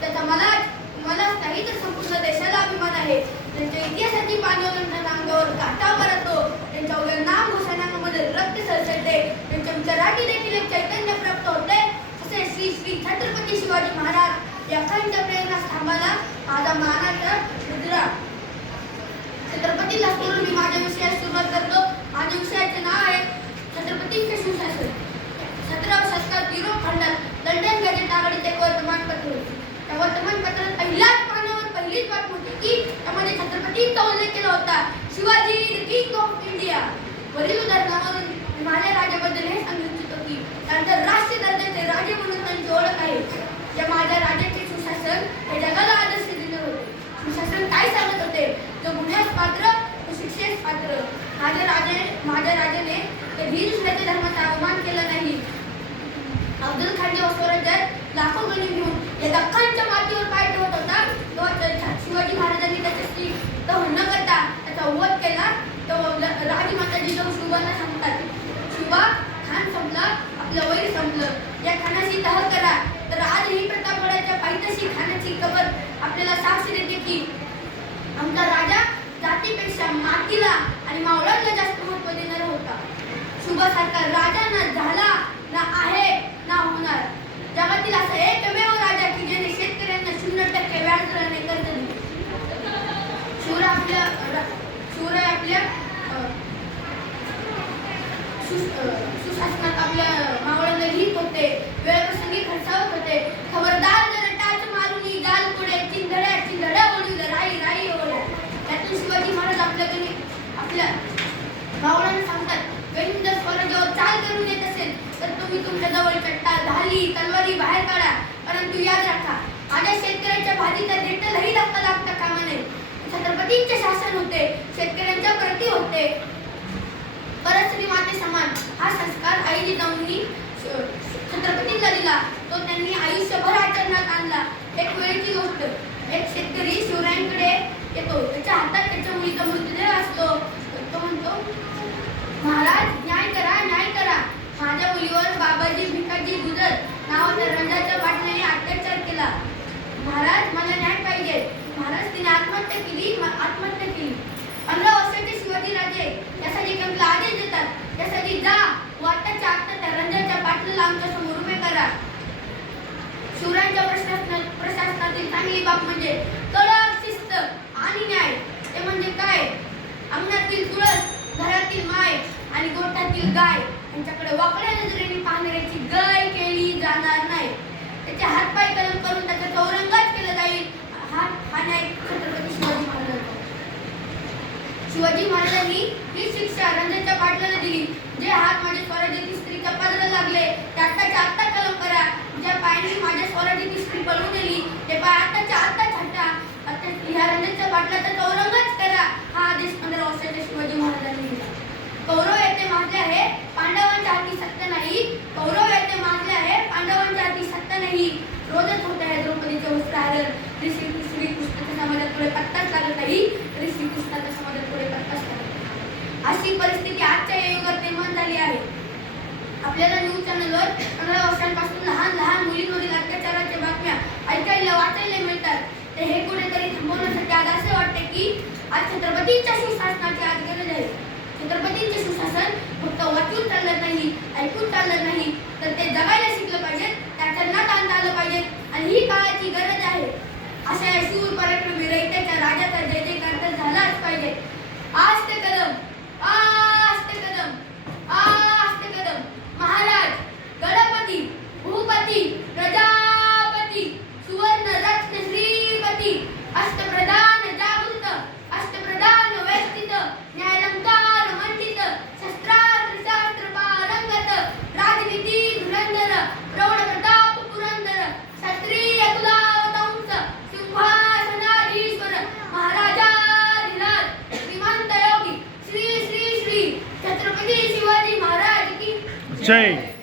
त्याचा मलाच नाही तर संपूर्ण देशाला अभिमान आहे. त्यांच्या इतिहासाची पानं अंगावर काटा मारतो. त्यांच्या उद्या नाम घोषणांमध्ये रक्त सळसळते. त्यांच्या विचारांनी देखील एक चैतन्य प्राप्त होते. असे श्री श्री छत्रपती शिवाजी महाराज या अखंड प्रेरणा स्तंभाला माझा मानाचा मुद्रा. छत्रपतीला स्मरून मी माझ्या विषयास सुरुवात करतो. माझ्या विषयाचे नाव आहे छत्रपतींचे सुशासन. 17व्या शतकात युरोप खंडात लंडन गॅझेट नावाचे एक वर्तमानपत्र होते. त्या वर्तमानपत्रात पहिल्याच पानावर पहिलीच बातमी होती की त्यामध्ये छत्रपतींचा उल्लेख केला होता. Shivaji the king of India. वरील उदाहरणावरून माझ्या राजाबद्दल हे सांगू इच्छितो की आंतरराष्ट्रीय दर्जाचे राजे म्हणून त्यांची ओळख आहे. या माझ्या राजाचे सुशासन हे जगाला आदर्श देणार होते. सुशासन काय सांगत होते? जो गुन्ह्यास पात्र तो शिक्षेस पात्र. माझ्या राजाने कधीही दुसऱ्याच्या धर्माचा अवमान केला नाही. अफजल खानच्या स्वराज्यात लाखो गणी घेऊन या दख्खनच्या मातीवर पाय ठेवत होता तेव्हा शिवाजी महाराजांनी त्याच्याशी तह न करता त्याचा वध केला. तो राजमाता जिजाऊ शिवबांना सांगतात, शिवबा, खान संपला, आपलं वैर संपलं. या खानाशी तह करा. तर आज ही प्रतापगडाच्या पायथ्याशी खानाची कबर आपल्याला साक्ष देते की आमचा राजा जातीपेक्षा मातीला आणि मावळांना जास्त महत्त्व देणारा होता. शिवबासारखा राजा ना झाला, ना आहे, ना होणार. जगातील असा एकमेव राजा की ज्याने शेतकऱ्यांना 0% व्याजदराने कर्ज दिले. शिवराय आपल्या सुशासनात आपल्या मावळांना लिहित होते. वेळप्रसंगी खर्चावत होते. खबरदार जर टाच मारुनी जाल पुढे चिंधड्या ओढील राई ओढ्या. त्यातून शिवाजी महाराज आपल्या मावळांना सांगतात, गणित जर स्वराज्यावर चाल करून येत असेल तर तुम्ही तुमच्या जवळच्या ढाली तलवारी बाहेर काढा. परंतु याद राखा, माझ्या शेतकऱ्याच्या भाजीचा देठलही धक्का लागता कामा नये. छत्रपतींचे शासन होते, शेतकऱ्यांच्या प्रती होते. परस्त्री माते समान हा संस्कार आई जिजाऊंनी छत्रपतींना दिला. तो त्यांनी आयुष्यभर आचरणात आणला. एक वेळची गोष्ट, एक शेतकरी शिवरायांकडे येतो. त्याच्या हातात त्याच्या मुलीचा मृतदेह असतो. तो म्हणतो, महाराज, न्याय करा. माझ्या मुलीवर बाबाजी भिकाजी गुजर नावाच्या रंजाच्या पाटलाने अत्याचार केला. महाराज, मला न्याय पाहिजे. महाराज, तिने आत्महत्या केली. 15 वर्षाचे शिवाजी राजे यासाठी कंकला आदेश देतात. त्यासाठी जा व आत्ताच्या आत्ता त्या रंजाच्या पाटलाला आमच्या समोर उभे करा. शिवरायांच्या प्रशासनातील चांगली बाब म्हणजे कडक शिस्त आणि न्याय. ते म्हणजे काय? अंगणातील तुळस, घरातील माय आणि गोठ्यातील गाय यांच्याकडे वाकड्या नजरेने पाहणाऱ्याची गाय केली जाणार नाही. त्याचे हातपाय कलम करून त्याचा चौरंगाच केला जाईल. हा न्याय छत्रपती शिवाजी महाराजांचा. शिवाजी महाराजांनी ही शिक्षा रंजाच्या पाटलाला दिली. जे हात माझ्या स्वराज्यातील स्त्रीच्या पदराला लागले ते आत्ताच्या आत्ता कलम करा. ज्या पायाने माझ्या स्वराज्यातील स्त्री पळवून नेली ते पाय आत्ताच्या आत्ता छाटा. ह्या रंजाच्या पाटलाचा चौरंगाच करा. हा आदेश 15 वर्षाच्या शिवाजी महाराजांनी दिला. कौरव येथे माजले आहे, पांडवांच्या हाती सत्ता नाही. कौरव येथे माजले आहे, पांडवांच्या हाती सत्ता नाही. रोजच होत आहे द्रौपदीचे वस्त्रहरण. श्रीकृष्णाच्या समाजात पुढे पत्ताच लागत नाही. तरी श्रीकृष्णाच्या समाजात पुढे पत्ताच लागत नाही. अशी परिस्थिती आजच्या या युगात निर्माण झाली आहे. आपल्याला न्यूज चॅनलवर 15 वर्षांपासून लहान मुलींवरील अत्याचाराच्या बातम्या ऐकायला वाचायला मिळतात. तर हे कुठेतरी थांबवण्यासाठी आज असे वाटते की आज छत्रपतींच्या सुशासनाची आज गरज आहे. छत्रपतींचे सुशासन फक्त वाचून चाललं नाही, ऐकून चाललं नाही, तर ते जगायला शिकलं पाहिजे. त्याच्या नात आणता आलं पाहिजे आणि ही काळाची गरज आहे. अशा या शूर पराक्रमी रयतेच्या राजाचा जय जयकार तर झालाच पाहिजे. आस्ते कदम, आस्ते कदम, आस्ते कदम. महाराज, गणपती, भूपती, प्रजापती, सुवर्ण रत्न श्रीपती, अष्टप्रधान जागृत, अष्टप्रधान व्यवस्थित, न्यायालंकार मंडित, शस्त्र पारंगत, राजनीती धुरंधर, प्रौढ प्रताप पुरंदर, क्षत्रिय कुलावतंस, सिंहासनाधीश्वर, महाराजाधिराज, श्रीमंत योगी, श्री श्री श्री छत्रपती शिवाजी महाराज की जय.